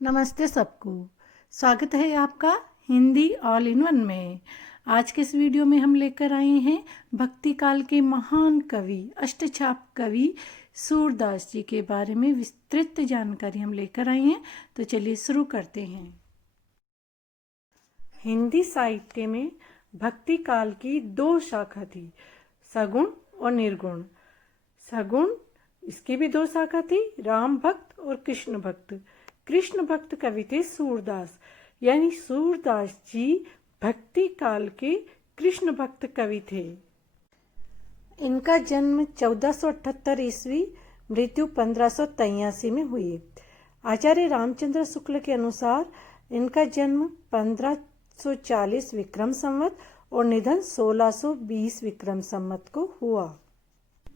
नमस्ते सबको। स्वागत है आपका हिंदी ऑल इन वन में। आज के इस वीडियो में हम लेकर आए हैं भक्ति काल के महान कवि अष्टछाप कवि सूरदास जी के बारे में विस्तृत जानकारी हम लेकर आए हैं। तो चलिए शुरू करते हैं। हिंदी साहित्य में भक्ति काल की दो शाखा थी, सगुण और निर्गुण। सगुण इसकी भी दो शाखा थी, राम भक्त और कृष्ण भक्त। कृष्ण भक्त कवि थे सूरदास, यानी सूरदास जी भक्ति काल के कृष्ण भक्त कवि थे। इनका जन्म 1478 ईस्वी, मृत्यु 1583 में हुई। आचार्य रामचंद्र शुक्ल के अनुसार इनका जन्म 1540 विक्रम संवत और निधन 1620 विक्रम संवत को हुआ।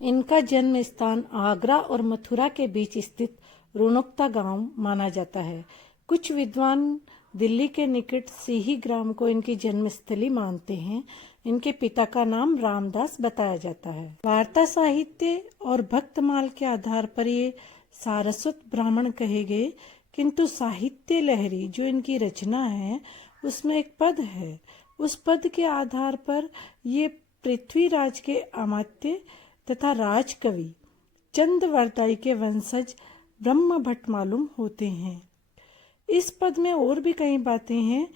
इनका जन्म स्थान आगरा और मथुरा के बीच स्थित रुणुक्ता गांव माना जाता है। कुछ विद्वान दिल्ली के निकट सिही ग्राम को इनकी जन्मस्थली मानते हैं। इनके पिता का नाम रामदास बताया जाता है। वार्ता साहित्य और भक्तमाल के आधार पर ये सारस्वत ब्राह्मण कहे गए, किंतु साहित्य लहरी जो इनकी रचना है उसमें एक पद है। उस पद के आधार पर ये पृथ्वीराज के अमात्य तथा राजकवि चंद्रवरदाई के वंशज ब्रह्म भट्ट मालूम होते हैं। इस पद में और भी कई बातें हैं।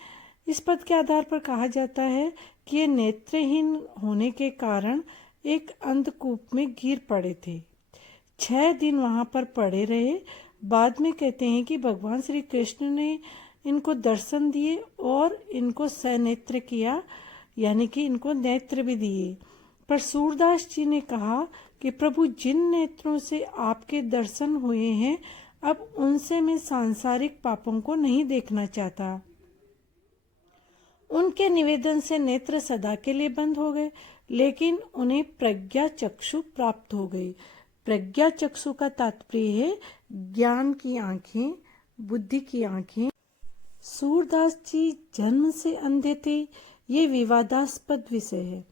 इस पद के आधार पर कहा जाता है कि ये नेत्रहीन होने के कारण एक अंधकूप में गिर पड़े थे। 6 दिन वहां पर पड़े रहे। बाद में कहते हैं कि भगवान श्री कृष्ण ने इनको दर्शन दिए और इनको सनेत्र किया, यानी कि इनको नेत्र भी दिए। पर सूरदास जी ने कहा कि प्रभु, जिन नेत्रों से आपके दर्शन हुए हैं, अब उनसे मैं सांसारिक पापों को नहीं देखना चाहता। उनके निवेदन से नेत्र सदा के लिए बंद हो गए, लेकिन उन्हें प्रज्ञा चक्षु प्राप्त हो गई। प्रज्ञा चक्षु का तात्पर्य है ज्ञान की आंखें, बुद्धि की आंखें। सूरदास जी जन्म से अंधे थे, ये विवादास्पद विषय है।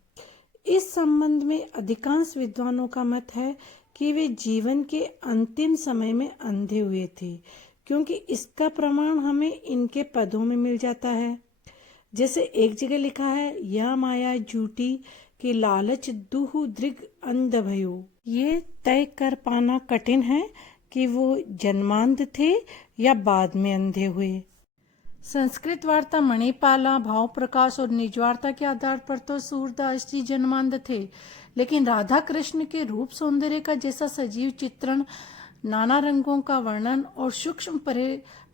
इस संबंध में अधिकांश विद्वानों का मत है कि वे जीवन के अंतिम समय में अंधे हुए थे, क्योंकि इसका प्रमाण हमें इनके पदों में मिल जाता है। जैसे एक जगह लिखा है, यह माया झूठी कि लालच दुहु दृग अंध भयो। ये तय कर पाना कठिन है कि वो जन्मांध थे या बाद में अंधे हुए। संस्कृत वार्ता मणिपाला, भाव प्रकाश और निजवार्ता के आधार पर तो सूरदास जी जन्मांध थे, लेकिन राधा कृष्ण के रूप सौंदर्य का जैसा सजीव चित्रण, नाना रंगों का वर्णन और सूक्ष्म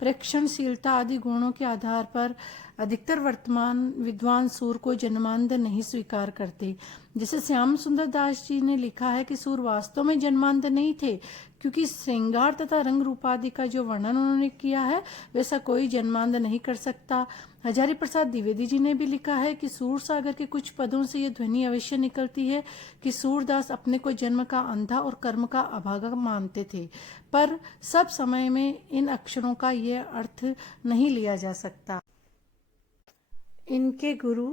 प्रेक्षणशीलता आदि गुणों के आधार पर अधिकतर वर्तमान विद्वान सूर को जन्मांध नहीं स्वीकार करते। जैसे श्याम सुंदर दास जी ने लिखा है कि सूर वास्तव में जन्मांध नहीं थे, क्योंकि श्रृंगार तथा रंग रूपादि का जो वर्णन उन्होंने किया है वैसा कोई जन्मांध नहीं कर सकता। हजारी प्रसाद द्विवेदी जी ने भी लिखा है कि सूर सागर के कुछ पदों से यह ध्वनि अवश्य निकलती है कि सूरदास अपने को जन्म का अंधा और कर्म का अभागा मानते थे, पर सब समय में इन अक्षरों का यह अर्थ नहीं लिया जा सकता। इनके गुरु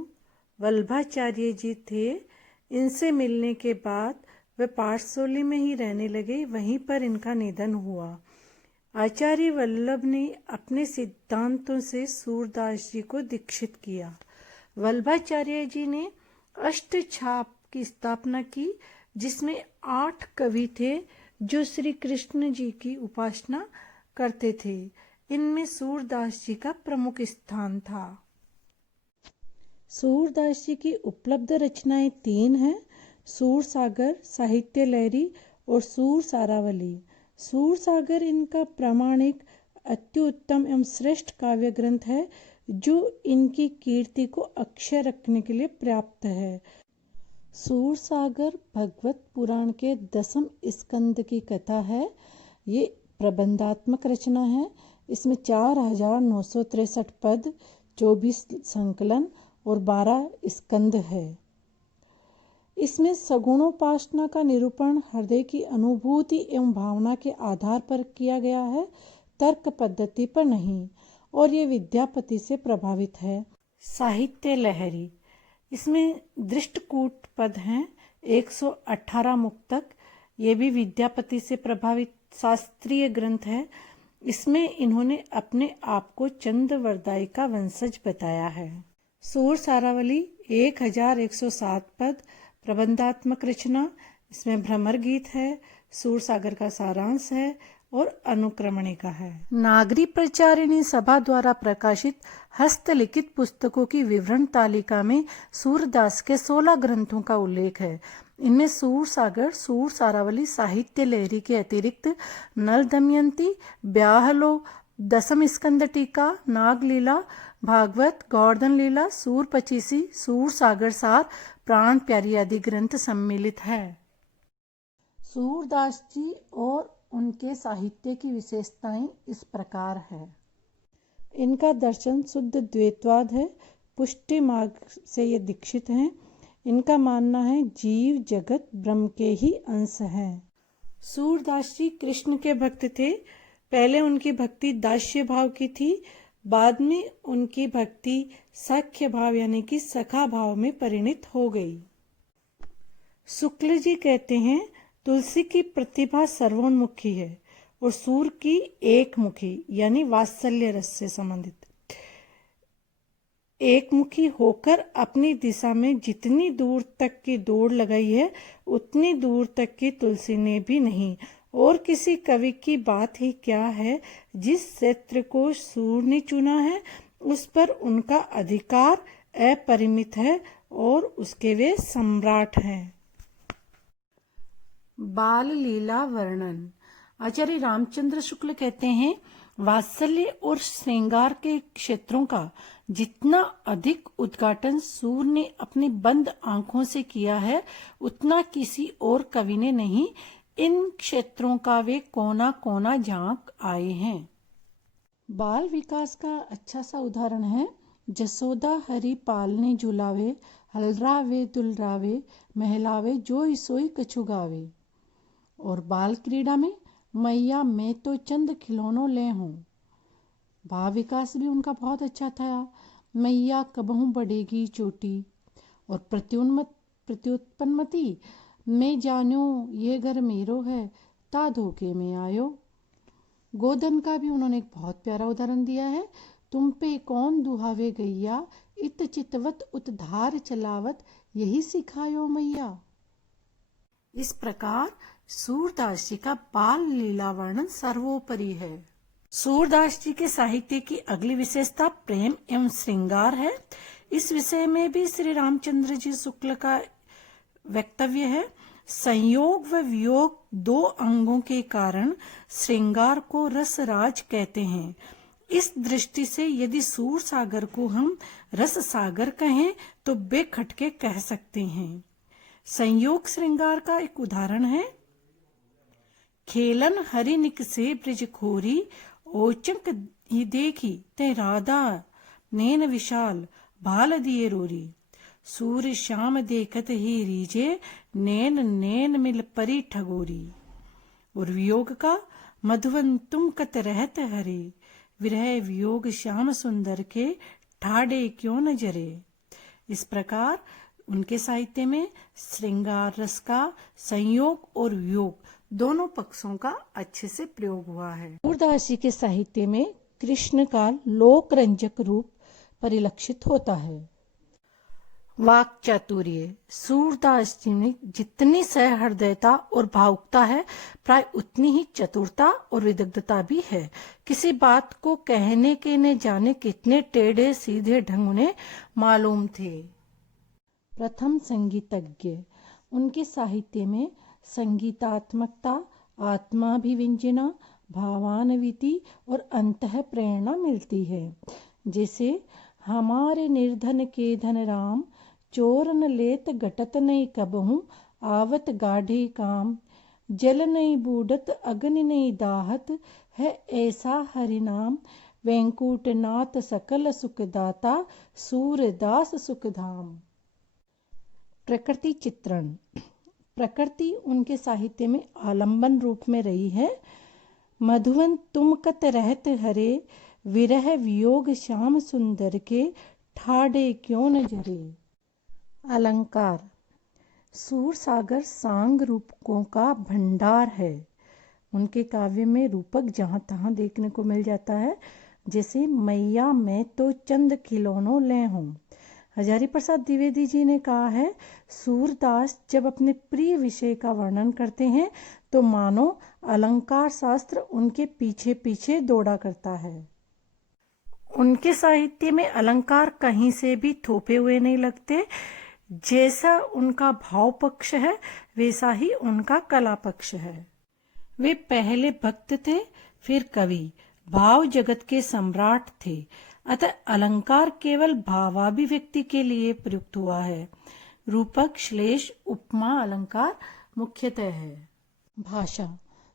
वल्लभाचार्य जी थे। इनसे मिलने के बाद वे पाठशोली में ही रहने लगे, वहीं पर इनका निधन हुआ। आचार्य वल्लभ ने अपने सिद्धांतों से सूरदास जी को दीक्षित किया। वल्लभाचार्य जी ने अष्टछाप की स्थापना की, जिसमें 8 कवि थे जो श्री कृष्ण जी की उपासना करते थे। इनमें सूरदास जी का प्रमुख स्थान था। सूरदास जी की उपलब्ध रचनाएं 3 हैं, सूर सागर, साहित्य लहरी और सूर सारावली। सूर सागर इनका प्रामाणिक, अत्युत्तम एवं श्रेष्ठ काव्य ग्रंथ है, जो इनकी कीर्ति को अक्षय रखने के लिए पर्याप्त है। सूर सागर भगवत पुराण के 10वें स्कंद की कथा है। ये प्रबंधात्मक रचना है। इसमें 4963 पद, 24 संकलन और 12 स्कंद है। इसमें सगुणोपासना का निरूपण हृदय की अनुभूति एवं भावना के आधार पर किया गया है, तर्क पद्धति पर नहीं, और ये विद्यापति से प्रभावित है। साहित्य लहरी, इसमें दृष्टकूट पद हैं, 118 मुक्तक। ये भी विद्यापति से प्रभावित शास्त्रीय ग्रंथ है। इसमें इन्होंने अपने आप को चंद्रवरदाई का वंशज बताया है। सूर सारावली 1107 पद, प्रबंधात्मक रचना। इसमें भ्रमर गीत है, सूर सागर का सारांश है और अनुक्रमणिका है। नागरी प्रचारिणी सभा द्वारा प्रकाशित हस्तलिखित पुस्तकों की विवरण तालिका में सूरदास के 16 ग्रंथों का उल्लेख है। इनमें सूर सागर, सूर सारावली, साहित्य लहरी के अतिरिक्त नल दमयंती, ब्याहलो, दसम स्कंद टीका, नागलीला, भागवत, गोवर्धन लीला, सूर पचीसी, सूर सागर सार, प्राण प्यारी आदि ग्रंथ सम्मिलित है। सूरदास जी और उनके साहित्य की विशेषताएं इस प्रकार है। इनका दर्शन शुद्ध द्वैतवाद है, पुष्टि मार्ग से ये दीक्षित हैं। इनका मानना है जीव जगत ब्रह्म के ही अंश हैं। सूरदास जी कृष्ण के भक्त थे। पहले उनकी भक्ति दास्य भाव की थी, बाद में उनकी भक्ति सख्य भाव यानी कि सखा भाव में परिणित हो गई। शुक्ल जी कहते हैं तुलसी की प्रतिभा सर्वोन्मुखी है और सूर की एकमुखी यानी वात्सल्य रस से संबंधित। एकमुखी होकर अपनी दिशा में जितनी दूर तक की दौड़ लगाई है उतनी दूर तक की तुलसी ने भी नहीं। और किसी कवि की बात ही क्या है, जिस क्षेत्र को सूर ने चुना है उस पर उनका अधिकार अपरिमित है और उसके वे सम्राट हैं। बाल लीला वर्णन। आचार्य रामचंद्र शुक्ल कहते हैं वात्सल्य और श्रृंगार के क्षेत्रों का जितना अधिक उद्घाटन सूर ने अपनी बंद आंखों से किया है उतना किसी और कवि ने नहीं। इन क्षेत्रों का वे कोना कोना झांक आए हैं। बाल विकास का अच्छा सा उदाहरण है जसोदा हरि पालने झुलावे, हलरावे दुलरावे, महलावे जोई सोई कछु गावे। और बाल क्रीड़ा में मैया मैं तो चंद खिलौनों ले हूँ। भाव विकास भी उनका बहुत अच्छा था। मैया कबहू बढ़ेगी चोटी। और प्रत्युत्पन्नमति मैं जानो ये घर मेरो है ता धोखे में आयो। गोदन का भी उन्होंने एक बहुत प्यारा उदाहरण दिया है। तुम पे कौन दुहावे गैया, इत चितवत उतधार चलावत, यही सिखायो मैया। इस प्रकार सूरदास जी का बाल लीला वर्णन सर्वोपरि है। सूरदास जी के साहित्य की अगली विशेषता प्रेम एवं श्रृंगार है। इस विषय में भी श्री रामचंद्र जी शुक्ल का वक्तव्य है। संयोग व वियोग दो अंगों के कारण श्रृंगार को रसराज कहते हैं। इस दृष्टि से यदि सूर सागर को हम रस सागर कहें तो बेखटके कह सकते हैं। संयोग श्रृंगार का एक उदाहरण है खेलन हरिनिक से ब्रज खोरी, ओचंक ही देखी ते राधा नैन विशाल भाल दिए रोरी। सूर्य श्याम देखत ही रीजे, नैन नैन मिल परी ठगोरी। और वियोग का मधुवन तुम कत रहत हरे, विरह वियोग श्याम सुंदर के ठाडे क्यों न जरे। इस प्रकार उनके साहित्य में श्रृंगार रस का संयोग और वियोग दोनों पक्षों का अच्छे से प्रयोग हुआ है। सूरदास जी के साहित्य में कृष्ण का लोक रंजक रूप परिलक्षित होता है। वाक चातुर्य। सूरदास जी में जितनी सहृदयता और भावुकता है प्राय उतनी ही चतुरता और विदग्धता भी है। किसी बात को कहने के न जाने कितने टेढ़े सीधे ढंग उन्हें मालूम थे। प्रथम संगीतज्ञ। उनके साहित्य में संगीतात्मकता, आत्माभिव्यंजना, भावान्विति और अंतः प्रेरणा मिलती है। जैसे हमारे निर्धन के धन राम, चोरन लेत घटत नहीं कबहू, आवत गाढ़े काम, जल नहीं बूढ़त अग्नि नहीं दाहत, है ऐसा हरिनाम, वैकुंठनाथ सकल सुखदाता, सूरदास सुखधाम। प्रकृति चित्रण। प्रकृति उनके साहित्य में आलंबन रूप में रही है। मधुवन तुम कत रहत हरे, विरह वियोग श्याम सुंदर के ठाडे क्यों न जरे। अलंकार। सूर सागर सांग रूपकों का भंडार है। उनके काव्य में रूपक जहाँ तहाँ देखने को मिल जाता है, जैसे मैया मैं तो चंद खिलौनों ले हूँ। हजारी प्रसाद द्विवेदी जी ने कहा है, सूरदास जब अपने प्रिय विषय का वर्णन करते हैं तो मानो अलंकार शास्त्र उनके पीछे पीछे दौड़ा करता है। उनके साहित्य में अलंकार कहीं से भी थोपे हुए नहीं लगते। जैसा उनका भाव पक्ष है वैसा ही उनका कला पक्ष है। वे पहले भक्त थे, फिर कवि, भाव जगत के सम्राट थे। अतः अलंकार केवल भावाभिव्यक्ति के लिए प्रयुक्त हुआ है। रूपक, श्लेष, उपमा अलंकार मुख्यतः है। भाषा,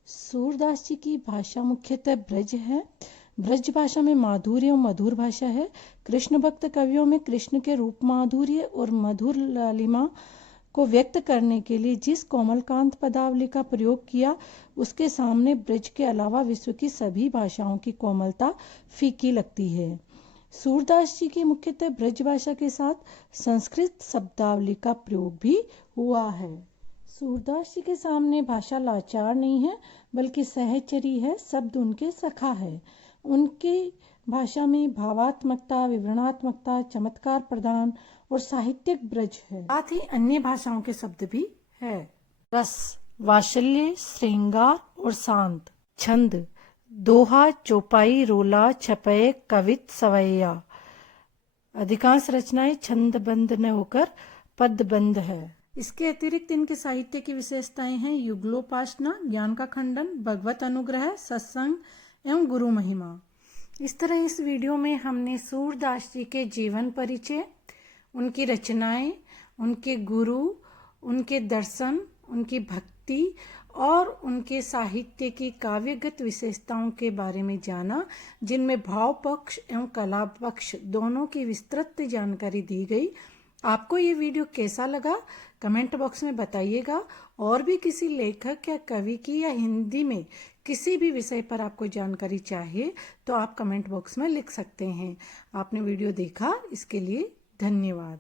सूरदास जी की भाषा मुख्यतः ब्रज है। ब्रज भाषा में माधुर्य और मधुर भाषा है। कृष्ण भक्त कवियों में कृष्ण के रूप माधुर्य और मधुर लालिमा को व्यक्त करने के लिए जिस कोमलकांत पदावली का प्रयोग किया, उसके सामने ब्रज के अलावा विश्व की सभी भाषाओं की कोमलता फीकी लगती है। सूरदास जी की मुख्यतः ब्रज भाषा के साथ संस्कृत शब्दावली का प्रयोग भी हुआ है। सूरदास जी के सामने भाषा लाचार नहीं है, बल्कि सहचरी है, शब्द उनके सखा है। उनकी भाषा में भावात्मकता, विवरणात्मकता, चमत्कार प्रदान और साहित्यिक ब्रज है। साथ ही अन्य भाषाओं के शब्द भी है। रस, वात्सल्य, श्रृंगार और शांत। छंद, दोहा, चौपाई, रोला, छपय, कवित, सवैया। अधिकांश रचनाएं छंदबद्ध न होकर पदबद्ध है। इसके अतिरिक्त इनके साहित्य की विशेषताएं हैं युगलोपासना, ज्ञान का खंडन, भगवत अनुग्रह, सत्संग एवं गुरु महिमा। इस तरह इस वीडियो में हमने सूरदास जी के जीवन परिचय, उनकी रचनाएं, उनके गुरु, उनके दर्शन, उनकी भक्ति और उनके साहित्य की काव्यगत विशेषताओं के बारे में जाना, जिनमें भाव पक्ष एवं कला पक्ष दोनों की विस्तृत जानकारी दी गई। आपको ये वीडियो कैसा लगा कमेंट बॉक्स में बताइएगा। और भी किसी लेखक या कवि की या हिंदी में किसी भी विषय पर आपको जानकारी चाहिए तो आप कमेंट बॉक्स में लिख सकते हैं। आपने वीडियो देखा इसके लिए धन्यवाद।